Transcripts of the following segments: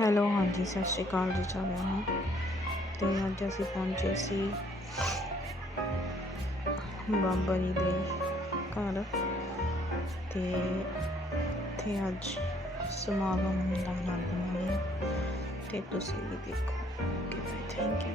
Hello ਹਾਂਜੀ, ਸਤਿ ਸ਼੍ਰੀ ਅਕਾਲ ਜੀ ਸਾਰਿਆਂ ਨੂੰ। ਤੇ ਅੱਜ ਅਸੀਂ ਪਹੁੰਚੇ ਸੀ ਬਾਬਾ ਜੀ ਦੇ ਘਰ। ਤੇ ਇੱਥੇ ਅੱਜ ਸਮਾਗਮ ਹੁੰਦਾ ਆਨੰਦ ਮਾਣਿਆ ਤੇ ਤੁਸੀਂ ਵੀ ਦੇਖੋ ਕਿ ਥੈਂਕ ਯੂ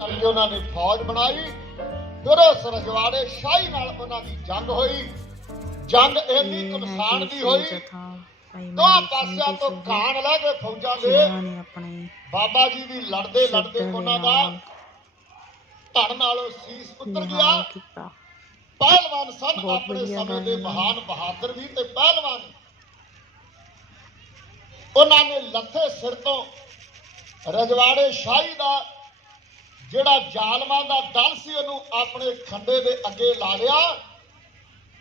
ਕਰਕੇ ਉਹਨਾਂ ਨੇ ਫੌਜ ਬਣਾਈ ਦੁਰਸ ਰਜਵਾੜੇ ਸ਼ਾਹੀ ਨਾਲ ਉਹਨਾਂ ਦੀ ਜੰਗ ਹੋਈ ਜੰਗ ਇੰਨੀ ਕਮਸਾਨ ਦੀ ਹੋਈ ਦੋਹਾਂ ਪਾਸਿਆਂ ਤੋਂ ਕਾਨ ਲੈ ਕੇ ਫੌਜਾਂ ਦੇ ਬਾਬਾ ਜੀ ਦੀ ਲੜਦੇ ਲੜਦੇ ਉਹਨਾਂ ਦਾ ਧੜ ਨਾਲੋਂ ਸੀਸ ਉਤਰ ਗਿਆ। ਪਹਿਲਵਾਨ ਸਨ ਆਪਣੇ ਸਮੇਂ ਦੇ। ਮਹਾਨ ਬਹਾਦਰ ਵੀ ਤੇ ਪਹਿਲਵਾਨ। ਉਹਨਾਂ ਨੇ ਲੱਥੇ ਸਿਰ ਤੋਂ ਰਜਵਾੜੇ ਸ਼ਾਹੀ ਦਾ ਜਿਹੜਾ ਜ਼ਾਲਮਾਂ ਦਾ ਦਲ ਸੀ, ਉਹਨੂੰ ਆਪਣੇ ਖੰਡੇ ਦੇ ਅੱਗੇ ਲਾ ਲਿਆ।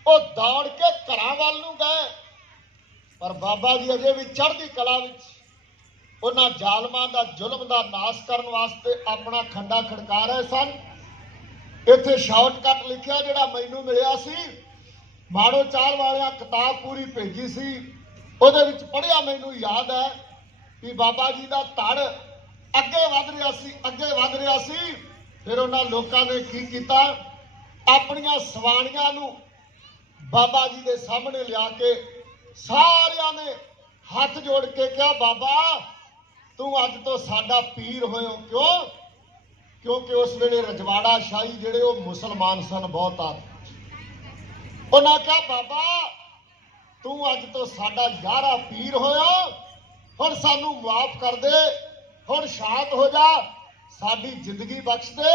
ਉਹ ਦੌੜ ਕੇ ਘਰਾਂ ਵੱਲ ਨੂੰ ਗਏ। ਪਰ ਬਾਬਾ ਜੀ ਅਜੇ ਵੀ ਚੜ੍ਹਦੀ ਕਲਾ ਵਿੱਚ। ਉਹਨਾਂ ਜ਼ਾਲਮਾਂ ਦਾ ਜ਼ੁਲਮ ਦਾ ਨਾਸ਼ ਕਰਨ ਵਾਸਤੇ ਆਪਣਾ ਖੰਡਾ ਖੜਕਾ ਰਹੇ ਸਨ। ਇੱਥੇ ਸ਼ਾਰਟਕਟ ਲਿਖਿਆ, ਜਿਹੜਾ ਮੈਨੂੰ ਮਿਲਿਆ ਸੀ। ਮਾੜੋ ਚਾਲ ਵਾਲਿਆਂ ਕਿਤਾਬ ਪੂਰੀ ਭੇਜੀ ਸੀ। ਉਹਦੇ ਵਿੱਚ ਪੜ੍ਹਿਆ ਮੈਨੂੰ ਯਾਦ ਹੈ ਕਿ ਬਾਬਾ ਜੀ ਦਾ ਧੜ ਅੱਗੇ ਵਧ ਰਿਹਾ ਸੀ, ਅੱਗੇ ਵਧ ਰਿਹਾ ਸੀ। ਫਿਰ ਉਹਨਾਂ ਲੋਕਾਂ ਨੇ ਕੀ ਕੀਤਾ? ਆਪਣੀਆਂ ਸਵਾਣੀਆਂ ਨੂੰ ਬਾਬਾ ਜੀ ਦੇ ਸਾਹਮਣੇ ਲਿਆ ਕੇ ਸਾਰਿਆਂ ਨੇ ਹੱਥ ਜੋੜ ਕੇ ਕਿਹਾ, ਬਾਬਾ, ਤੂੰ ਅੱਜ ਤੋਂ ਸਾਡਾ ਪੀਰ ਹੋਇਓ। ਕਿਉਂ? ਕਿਉਂਕਿ ਉਸ ਵੇਲੇ ਰਜਵਾੜਾ ਸ਼ਾਹੀ ਜਿਹੜੇ ਉਹ ਮੁਸਲਮਾਨ ਸਨ, ਬਹੁਤ ਬਹੁਤਾ ਉਹਨਾਂ ਕਿਹਾ, ਬਾਬਾ, ਤੂੰ ਅੱਜ ਤੋਂ ਸਾਡਾ ਯਾਰਾ ਪੀਰ ਹੋਇਆ। ਹੁਣ ਸਾਨੂੰ ਮਾਫ ਕਰ ਦੇ। ਹੁਣ ਸ਼ਾਂਤ ਹੋ ਜਾ ਸਾਡੀ ਜ਼ਿੰਦਗੀ ਬਖਸ਼ ਦੇ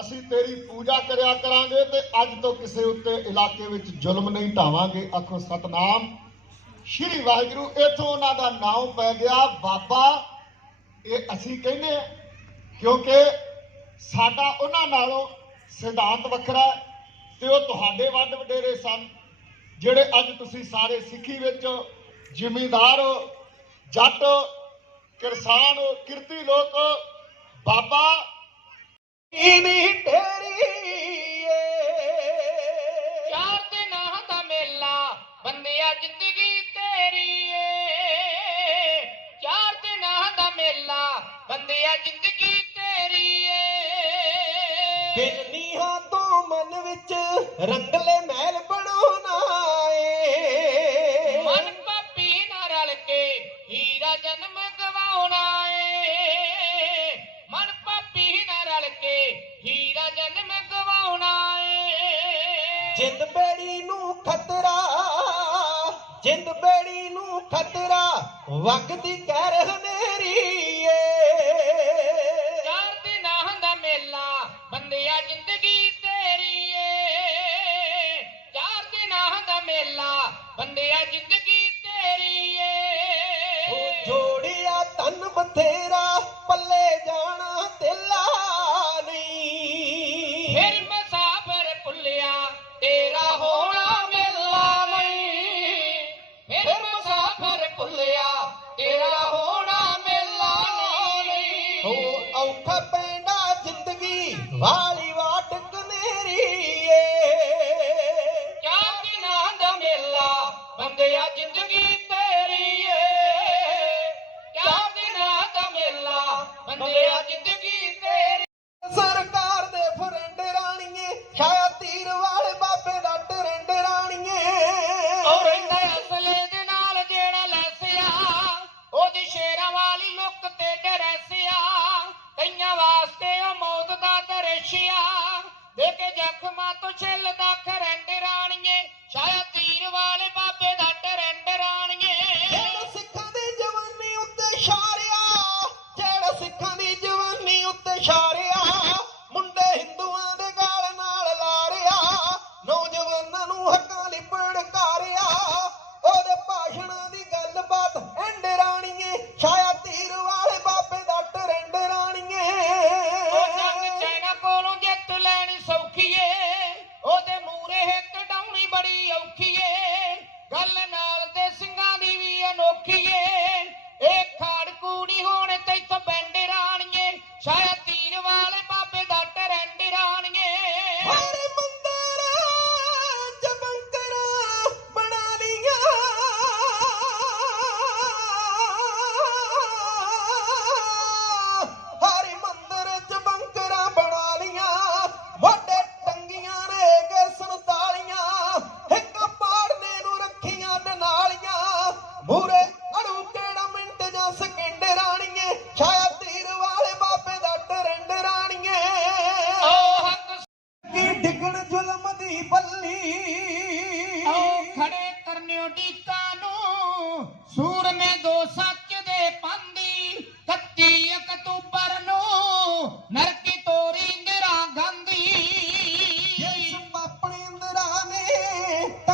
ਅਸੀਂ ਤੇਰੀ ਪੂਜਾ ਕਰਿਆ ਕਰਾਂਗੇ ਤੇ ਅੱਜ ਤੋਂ ਕਿਸੇ ਉੱਤੇ ਇਲਾਕੇ ਵਿੱਚ ਜ਼ੁਲਮ ਨਹੀਂ ਢਾਵਾਂਗੇ ਆਖੋ ਸਤਨਾਮ। ਸ਼੍ਰੀ ਵਾਹਿਗੁਰੂ ਇਥੋਂ ਉਹਨਾਂ ਦਾ ਨਾਮ ਪੈ ਗਿਆ ਬਾਬਾ ਇਹ ਅਸੀਂ ਕਹਿੰਦੇ ਆ ਕਿਉਂਕਿ ਸਾਡਾ ਉਹਨਾਂ ਨਾਲੋਂ ਸਿਧਾਂਤ ਵੱਖਰਾ ਤੇ ਉਹ ਤੁਹਾਡੇ ਵੱਡ ਵਡੇਰੇ ਸਨ ਜਿਹੜੇ ਅੱਜ ਤੁਸੀਂ ਸਾਰੇ ਸਿੱਖੀ ਵਿੱਚ ਜ਼ਿਮੀਂਦਾਰ ਹੋ, ਜੱਟ ਕਿਰਸਾਨ ਹੋ, ਕਿਰਤੀ ਲੋਕ। ਬਾਬਾ ਇਨੀ ਢੇਰੀ ਏ ਚਾਰ ਦਿਨਾਂ ਦਾ ਮੇਲਾ ਬੰਦਿਆ ਜ਼ਿੰਦਗੀ ਤੇਰੀ ਏ ਚਾਰ ਦਿਨਾਂ ਦਾ ਮੇਲਾ ਬੰਦਿਆ ਜ਼ਿੰਦਗੀ ਤੇਰੀ ਏ ਤੋਂ ਮਨ ਵਿੱਚ ਰੰਗਲੇ ਵਗਦੀ ਕਹਿਰ ਹਨੇਰੀ ਏ ਉਹ ਔਖਾ ਮੌਤ ਦਾ ਦਰਸ਼ਿਆ ਦੇ ਕੇ ਜ਼ਖਮਾਂ ਤੋਂ ਛਿੱਲਦਾ ਖਰੰਡ ਰਾਣੀਏ ਸ਼ਾਇਦ ਤੀਰ ਵਾਲੇ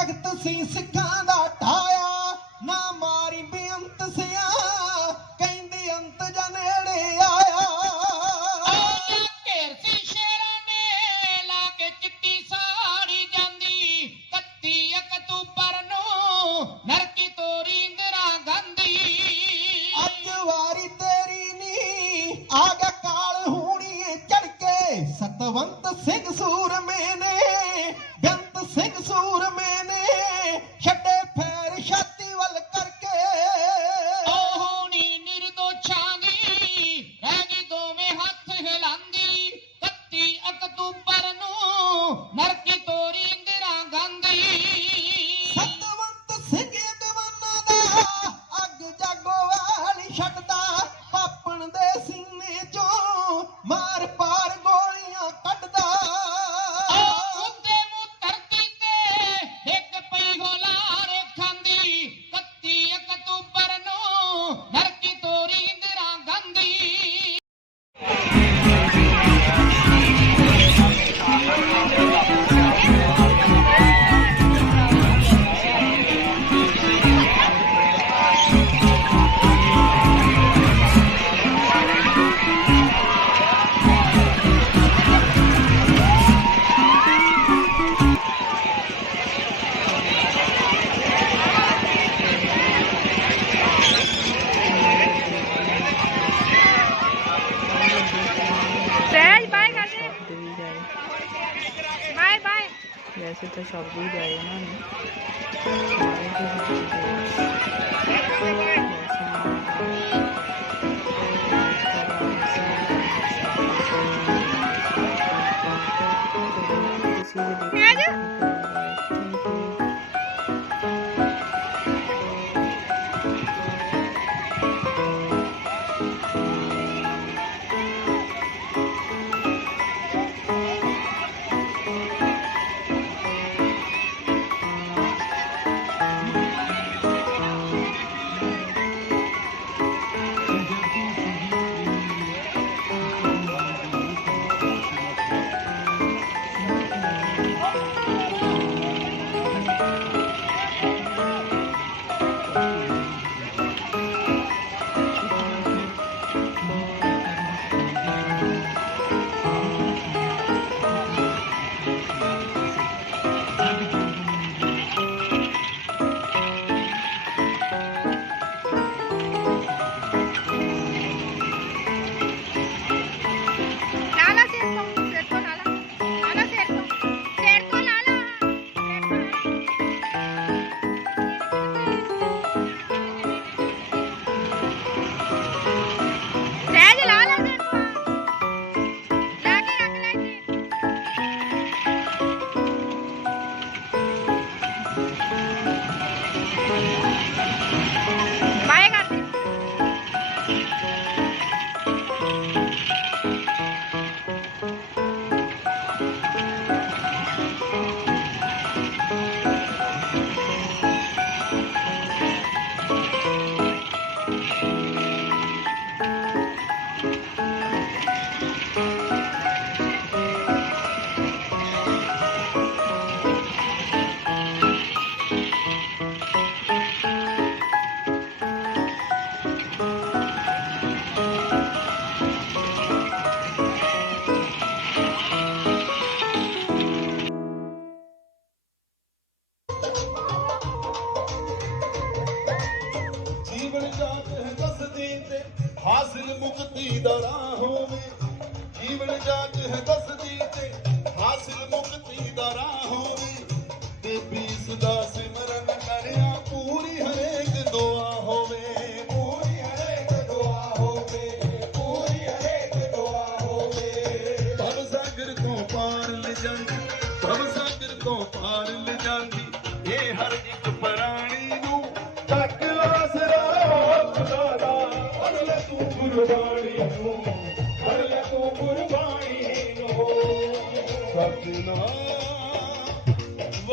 ਤਖਤ ਸੀ ਸਿੱਖਾਂ ਦਾ ਠਾਇਆ ਨਾ ਵੈਸੇ ਤਾਂ ਸ਼ਬਦ ਹੀ ਗਾਏ ਉਹਨਾਂ ਨੇ पसीदारा हूँ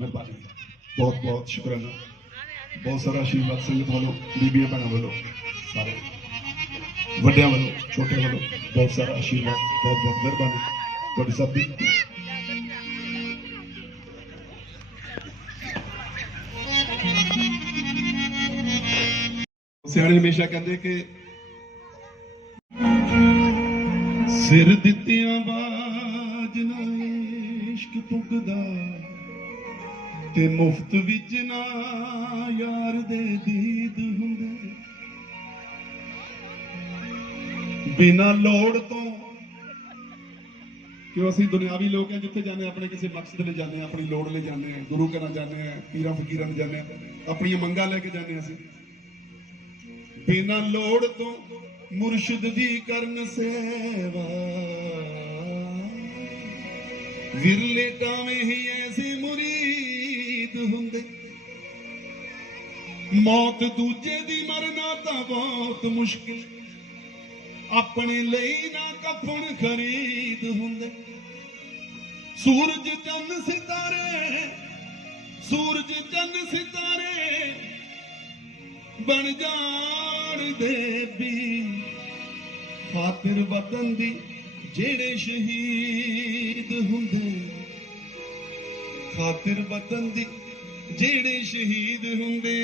ਮਿਹਰਬਾਨੀ ਬਹੁਤ ਬਹੁਤ ਸ਼ੁਕਰਾਨਾ ਬਹੁਤ ਸਾਰਾ ਆਸ਼ੀਰਵਾਦ ਸੰਗਤ ਵੱਲੋਂ, ਬੀਬੀਆਂ ਭੈਣਾਂ ਵੱਲੋਂ, ਸਾਰੇ ਵੱਡਿਆਂ ਵੱਲੋਂ, ਛੋਟਿਆਂ ਵੱਲੋਂ ਬਹੁਤ ਸਾਰਾ ਆਸ਼ੀਰਵਾਦ, ਬਹੁਤ ਬਹੁਤ ਮਿਹਰਬਾਨੀ। ਤੁਹਾਡੀ ਸਭ ਦੀ। ਸਿਆਣੇ ਹਮੇਸ਼ਾ ਕਹਿੰਦੇ ਕਿ ਸਿਰ ਦਿੱਤਿਆਂ ਬਾਜ ਨਾ ਇਸ਼ਕ ਪੁੱਗਦਾ। ਤੇ ਮੁਫਤ ਵਿੱਚ ਨਾ ਯਾਰ ਦੇ ਦੀਦ ਹੁੰਦੇ। ਬਿਨਾ ਲੋੜ ਤੋਂ ਕਿਉਂ ਅਸੀਂ ਦੁਨਿਆਵੀ ਲੋਕ ਹਾਂ ਜਿੱਥੇ ਜਾਂਦੇ ਹਾਂ, ਆਪਣੇ ਕਿਸੇ ਮਕਸਦ ਲਈ ਜਾਂਦੇ ਹਾਂ, ਆਪਣੀ ਲੋੜ ਲਈ ਜਾਂਦੇ ਹਾਂ, ਗੁਰੂ ਘਰਾਂ ਜਾਂਦੇ ਹਾਂ, ਪੀਰਾਂ ਫਕੀਰਾਂ ਨੂੰ ਜਾਂਦੇ ਹਾਂ, ਆਪਣੀਆਂ ਮੰਗਾਂ ਲੈ ਕੇ ਜਾਂਦੇ ਹਾਂ ਅਸੀਂ। ਬਿਨਾ ਲੋੜ ਤੋਂ ਮੁਰਸ਼ਿਦ ਦੀ ਕਰਨ ਸੇਵਾ। ਵਿਰਲੇ ਟਾਵੇਂ ਹੀ ਐਸੀ ਮੁਰੀਦ ਹੁੰਦੇ। ਮੌਤ ਦੂਜੇ ਦੀ ਮਰਨਾ ਤਾਂ ਬਹੁਤ ਮੁਸ਼ਕਿਲ। ਆਪਣੇ ਲਈ ਨਾ ਕਫਨ ਖਰੀਦ ਹੁੰਦੇ। ਸੂਰਜ ਚੰਨ ਸਿਤਾਰੇ, ਸੂਰਜ ਚੰਨ ਸਿਤਾਰੇ ਬਣ ਜਾਣ ਦੇ ਵੀ ਖਾਤਰ ਵਤਨ ਦੀ ਜਿਹੜੇ ਸ਼ਹੀਦ ਹੁੰਦੇ। ਖਾਤਰ ਵਤਨ ਦੀ ਜਿਹੜੇ ਸ਼ਹੀਦ ਹੁੰਦੇ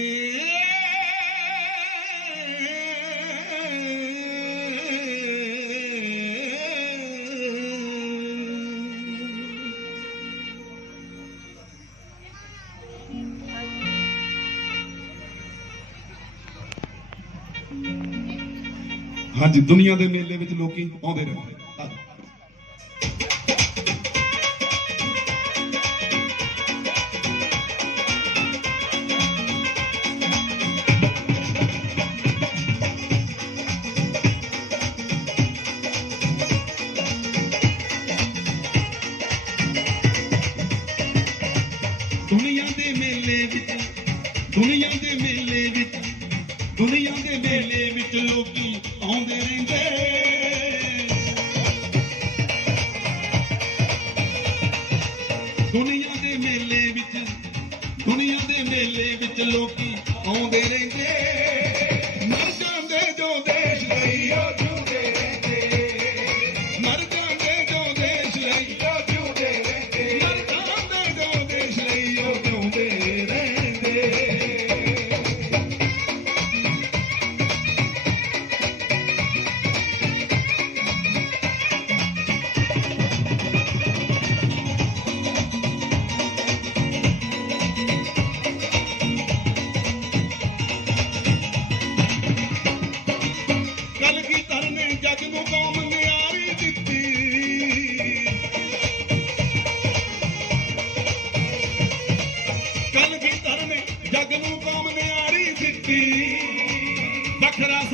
ਹਾਂਜੀ ਦੁਨੀਆ ਦੇ ਮੇਲੇ ਵਿੱਚ ਲੋਕੀ ਆਉਂਦੇ ਰਹਿੰਦੇ।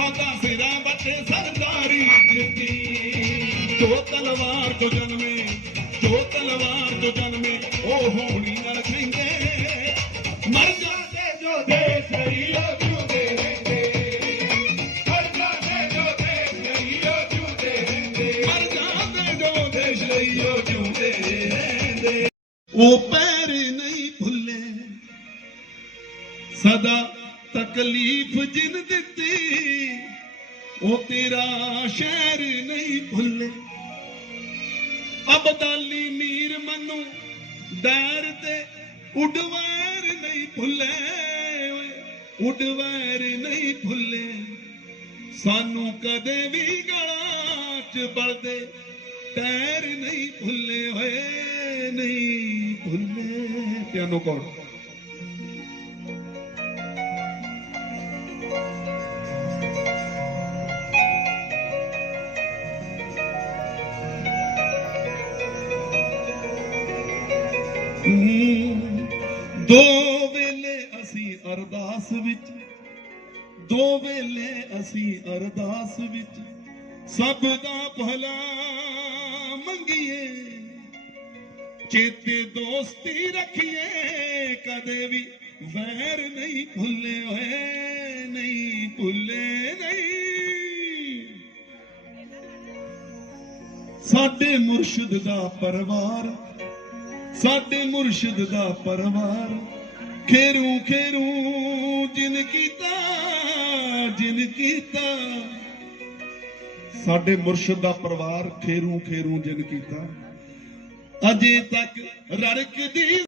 ਵੱਖਰਾ ਸੌਦਾ ਸਿਰਾਂ ਬੱਤੇ ਸਰਦਾਰੀ ਦਿੱਤੀ। ਜੋ ਤਲਵਾਰ ਤੋਂ ਜਨਮੇ, ਜੋ ਤਲਵਾਰ ਤੋਂ ਜਨਮੇ, ਉਹ ਹੋਣੀ ਨਾ ਰਖੇਂਗੇ ਮਰ ਜਾਂਦੇ ਜੋ ਦੇਸ਼ ਲਈ ਉਹ ਜਿਉਂਦੇ ਰਹਿੰਦੇ ਮਰ ਜਾਂਦੇ ਜੋ ਦੇਸ਼ ਲਈ ਉਹ ਜਿਉਂਦੇ ਰਹਿੰਦੇ ਮਰ ਜਾਂਦੇ ਜੋ ਦੇਸ਼ ਲਈ ਉਹ ਜਿਉਂਦੇ ਰਹਿੰਦੇ ਉਹ ਪੈਰ ਨਹੀਂ ਭੁੱਲੇ। ਸਦਾ ਤਕਲੀਫ ਜਿਨ ਦਿੱਤੀ ਉਹ ਤੇਰਾ ਸ਼ਹਿਰ ਨਹੀਂ ਭੁੱਲੇ। ਅਬਦਾਲੀ ਮੀਰ ਮਨੂ ਦਾਰ ਤੇ ਉਡਵੈਰ ਨਹੀਂ ਭੁੱਲੇ ਓਏ, ਉਡਵੈਰ ਨਹੀਂ ਭੁੱਲੇ। ਸਾਨੂੰ ਕਦੇ ਵੀ ਗਲਾਂ ਚ ਬਲਦੇ ਟੈਰ ਨਹੀਂ ਭੁੱਲੇ ਹੋਏ ਨਹੀਂ ਭੁੱਲੇ। ਪਿਆਨੋ ਕੋਡ ਚੇਤੇ ਦੋਸਤੀ ਰੱਖੀਏ, ਕਦੇ ਵੀ ਵੈਰ ਨਹੀਂ ਭੁੱਲੇ ਹੋਏ, ਨਹੀਂ ਭੁੱਲੇ ਨਹੀਂ। ਸਾਡੇ ਮੁਰਸ਼ਿਦ ਦਾ ਪਰਿਵਾਰ, ਸਾਡੇ ਮੁਰਸ਼ਿਦ ਦਾ ਪਰਿਵਾਰ, ਖੇਰੂ ਖੇਰੂ, ਜਿਨ ਕੀਤਾ ਜਿਨ ਕੀਤਾ। ਸਾਡੇ ਮੁਰਸ਼ਿਦ ਦਾ ਪਰਿਵਾਰ ਖੇਰੂ ਖੇਰੂ ਜਿਨ ਕੀਤਾ। ਅਜੇ ਤੱਕ ਰੜਕਦੀ